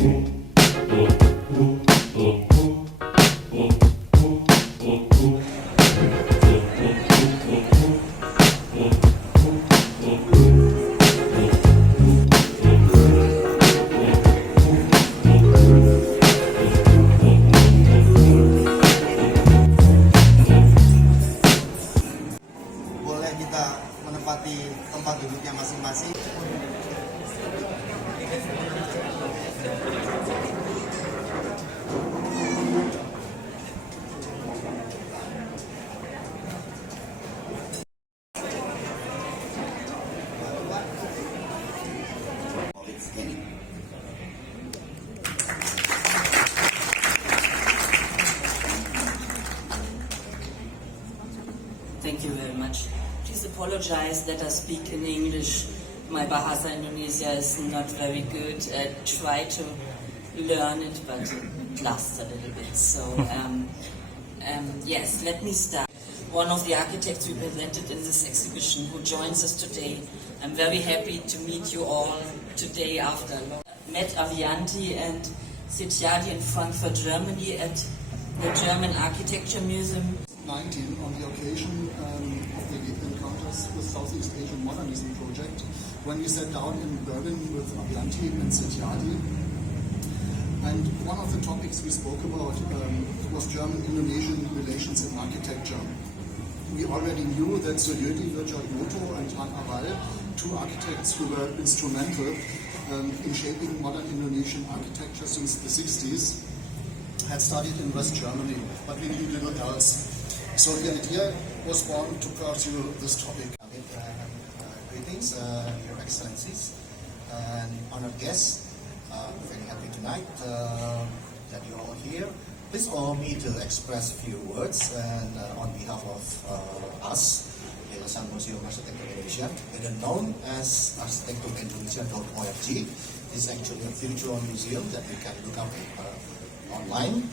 Boleh kita menempati tempat duduknya masing-masing. Thank you very much. Please apologize that I speak in English. My Bahasa Indonesia is not very good. I try to learn it, but it lasts a little bit. So, yes, let me start. One of the architects we presented in this exhibition who joins us today. I'm very happy to meet you all today after met Avianti and Sitiadi in Frankfurt, Germany at the German Architecture Museum. 19 on the occasion of the Encounters with Southeast Asian Modernism project, when we sat down in Berlin with Avianti and Setiadi. And one of the topics we spoke about was German-Indonesian relations in architecture. We already knew that Suryodi Virjatmoto and Han Awal, two architects who were instrumental in shaping modern Indonesian architecture since the 60s, had studied in West Germany, but we knew little else. So the idea was born to pursue this topic. Greetings, Your Excellencies, and honored guests. Very happy tonight that you're all here. Please allow me to express a few words and on behalf of us, the Yayasan Museum Arsitek Indonesia, better known as arsitekturindonesia.org. This is actually a virtual museum that you can look up online.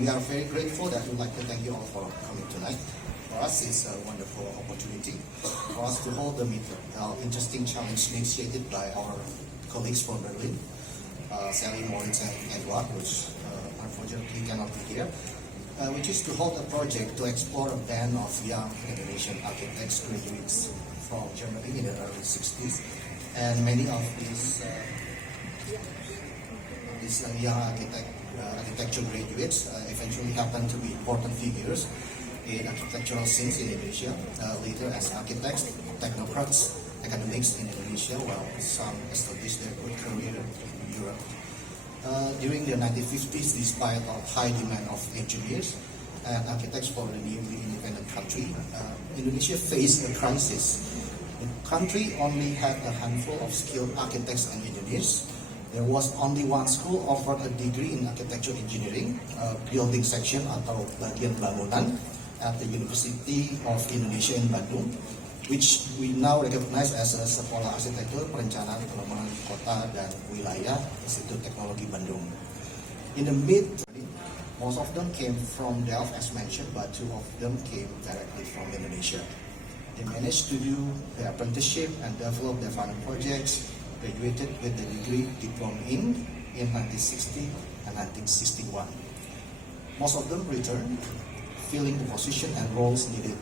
We are very grateful that we'd like to thank you all for coming tonight. For us, it's a wonderful opportunity for us to hold the meeting. Interesting challenge initiated by our colleagues from Berlin, Sally, Moritz, and Edward, which unfortunately cannot be here, which is to hold a project to explore a band of young Indonesian architects graduates from Germany in the early 60s. And many of these young architecture graduates eventually happen to be important figures in architectural scenes in Indonesia, later as architects, technocrats, academics in Indonesia, while some established their good career in Europe. During the 1950s, despite the high demand of engineers and architects for the newly independent country, Indonesia faced a crisis. The country only had a handful of skilled architects and engineers. There was only one school offered a degree in architecture engineering, building section atau bagian bangunan at the University of Indonesia in Bandung, which we now recognize as a Sekolah Arsitektur Perencanaan Pengembangan Kota dan Wilayah Institut Teknologi Bandung. In the most of them came from Delft as mentioned, but two of them came directly from Indonesia. They managed to do their apprenticeship and develop their final projects, graduated with the degree Diplom in 1960 and 1961. Most of them returned, filling the position and roles needed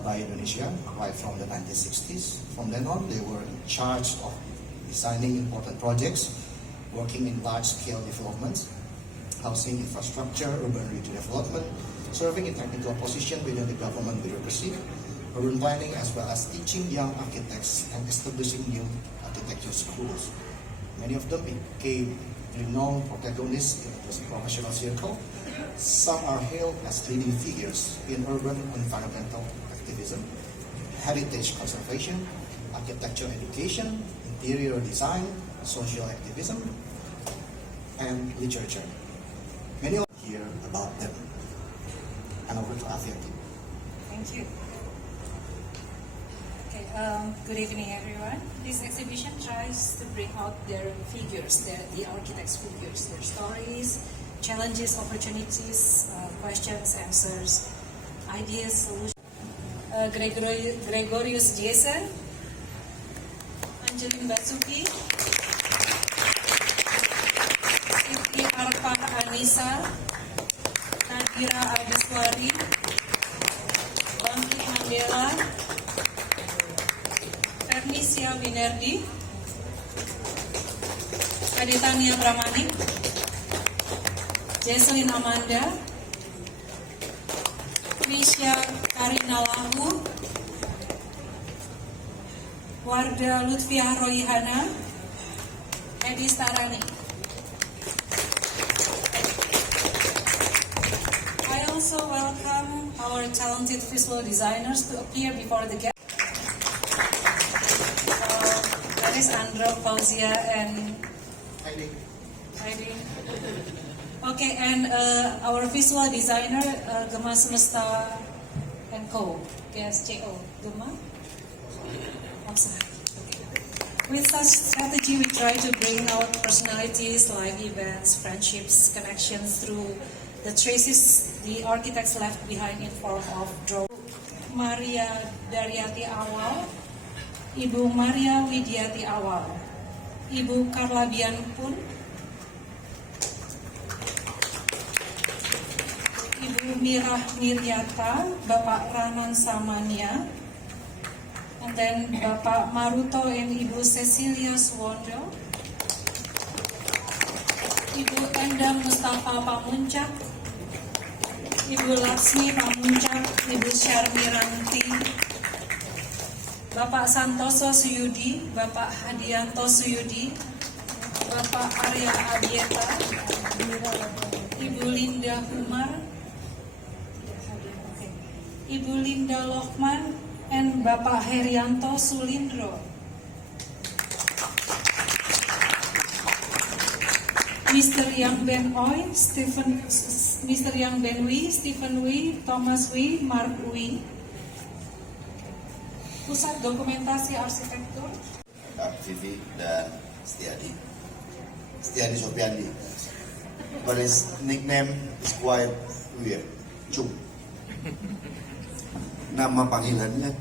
by Indonesia right from the 1960s. From then on, they were in charge of designing important projects, working in large-scale developments, housing infrastructure, urban redevelopment, serving in technical position within the government bureaucracy, urban planning, as well as teaching young architects and establishing new architecture schools. Many of them became renowned protagonists in the professional circle. Some are hailed as leading figures in urban environmental activism, heritage conservation, architecture education, interior design, social activism, and literature. Many of you hear about them. And over to Avianti. Thank you. Okay, good evening, everyone. This exhibition tries to bring out their figures, the architects' figures, their stories, challenges, opportunities, questions, answers, ideas, solutions. Gregorius Jason, Angelin Marzuki, Nisa, Nadira Adeswari, Bangkit Mandela, Fernisia Winerdi, Kaditania Brahmanik, Jesselyn Amanda, Krisya Karina Lahu, Warda Lutfiah Royhana, Edi Starani. I also welcome our talented visual designers to appear before the guests. That is Andro, Fauzia, and Heidi. Okay, and our visual designer, Gema Semesta and Co. GSCO. Gema? Oh, sorry. Okay. With such strategy, we try to bring out personalities, live events, friendships, connections through the traces the architects left behind in form of drawing. Maria Daryati Awal, Ibu Maria Widiati Awal, Ibu Karla Bianpun, Ibu Mirah Niryata, Bapak Ranan Samania, and then Bapak Maruto and Ibu Cecilia Suwondo, Ibu Endang Mustafa Pamuncak, Ibu Laksmi Pamuncak, Ibu Syarmi Ranti, Bapak Santoso Suyudi, Bapak Hadianto Suyudi, Bapak Arya Abieta, Ibu Linda Humar, Ibu Linda Lohman, and Bapak Herianto Sulindro. Mr. Yang Ben Oy, Mr. Yang Ben Wee, Stephen Wee, Thomas Wee, Mark Wee. Pusat Dokumentasi Arsitektur. Vivi dan Setiadi. Setiadi Sopiandi. But his nickname is quite weird. Cung. Nama panggilannya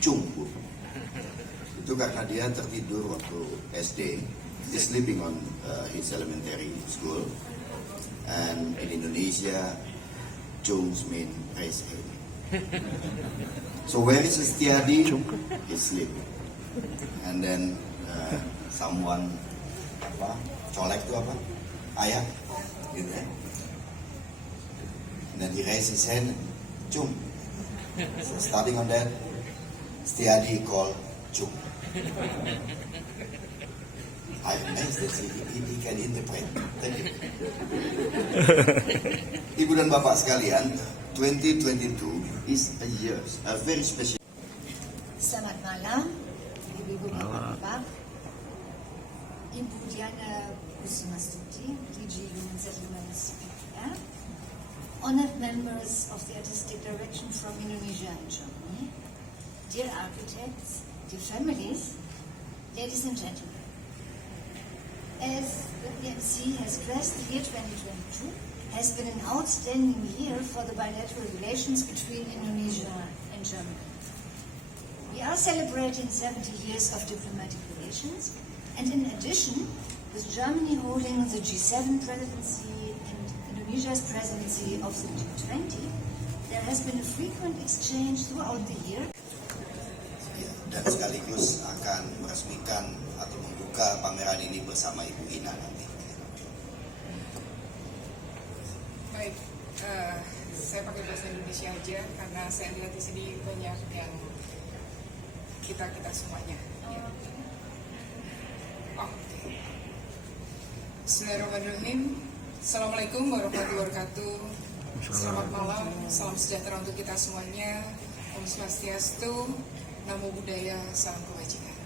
Cung, Bu. Itu karena dia tertidur waktu SD. He's sleeping on his elementary school. And in Indonesia, Chungs mean raise him. So where is Setiadi? He's sleeping. And then someone colek itu apa? Ayah, gitu ya. And then he raised his hand, Chung. So starting on that, Setiadi called Chung. I'm amazed that he can interpret. Thank you. Ibu dan Bapak sekalian, 2022 is a very special. Selamat malam, Ibu-Ibu Bapak-Bapak. Ibu Diana Kusumasuti, DG Human Settlements, PPR. Honored members of the Artistic Direction from Indonesia and Germany, dear architects, dear families, ladies and gentlemen. As the PMC has stressed, the year 2022 has been an outstanding year for the bilateral relations between Indonesia and Germany. We are celebrating 70 years of diplomatic relations, and in addition, with Germany holding the G7 presidency and Indonesia's presidency of the G20, there has been a frequent exchange throughout the year. Dan sekaligus akan meresmikan atau membuka pameran ini bersama Ibu Ina nanti. Baik, saya pakai bahasa Indonesia aja karena saya lihat di sini banyak yang kita semuanya. Ya. Oke. Bismillahirrahmanirrahim. Assalamualaikum warahmatullahi wabarakatuh. Selamat malam, salam sejahtera untuk kita semuanya. Om Swastiastu, Namo Buddhaya, salam kebajikan.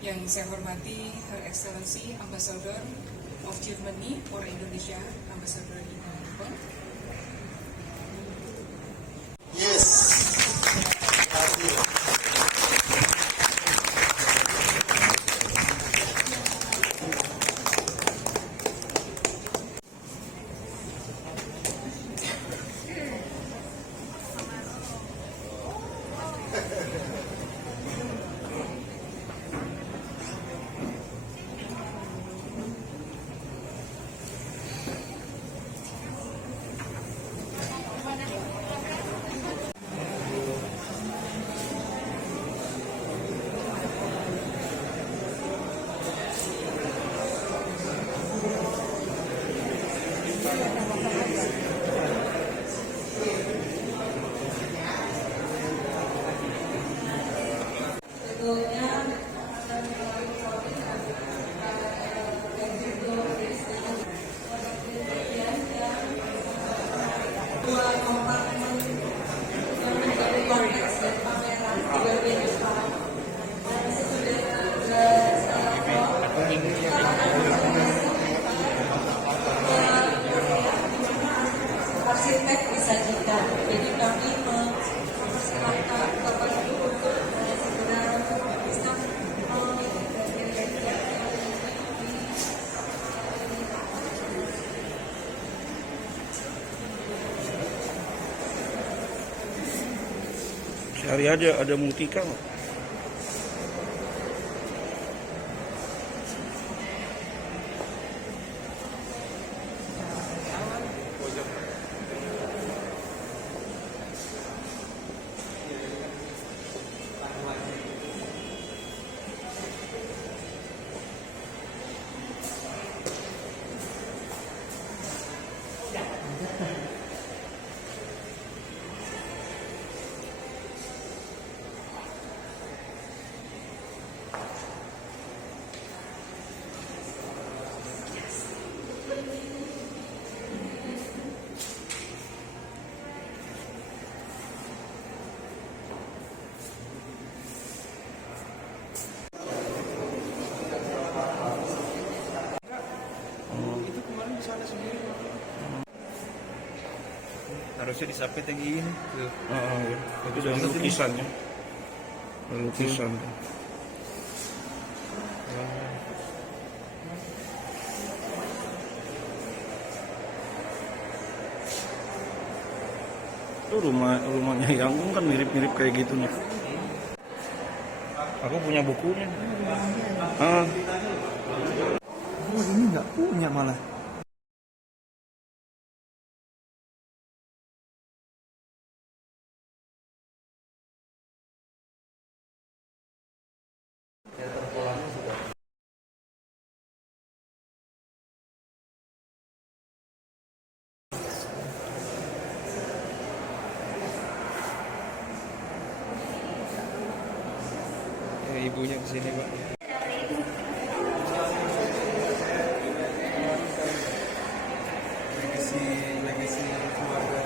Yang saya hormati Her Excellency Ambassador of Germany for Indonesia, Ambassador Dipl. Yes. Cari aja ada Mutika nggak? Itu kemarin di sana sendiri. Harusnya disapit yang gini. Ya. Itu dari lukisannya. Lukisan. Itu rumahnya yang kan mirip-mirip kayak gitu nih. Aku punya bukunya. Oh, ini nggak punya malah. Ibunya kesini, Pak. Legacy keluarga.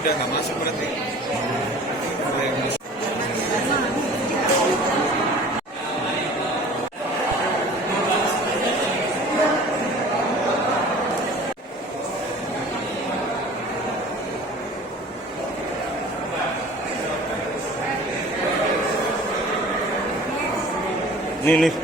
Udah nggak masuk berarti. Nih.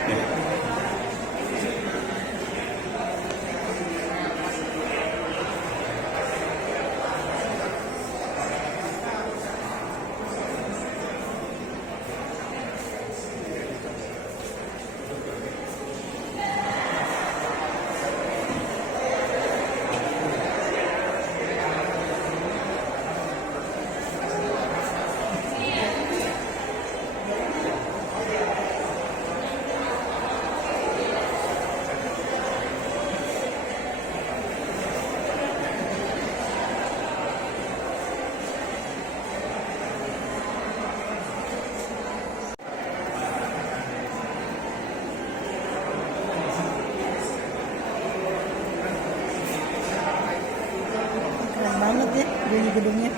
lagi gedungnya?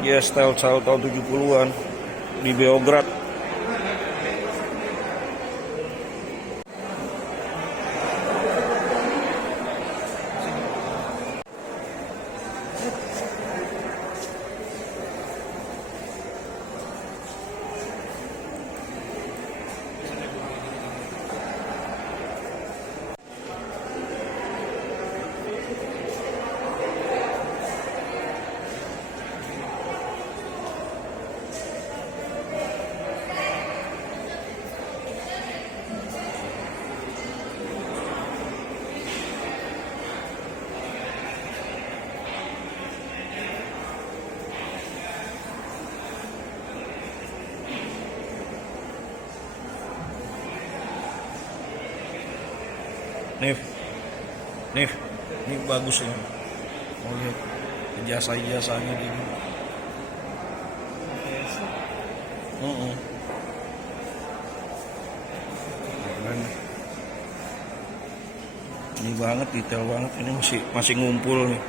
Ya style tahun 70-an di Beograd. Nih, ini bagus ya. Oh lihat ijazah-ijazahnya gini. Keren. Ini banget, detail banget. Ini masih ngumpul nih.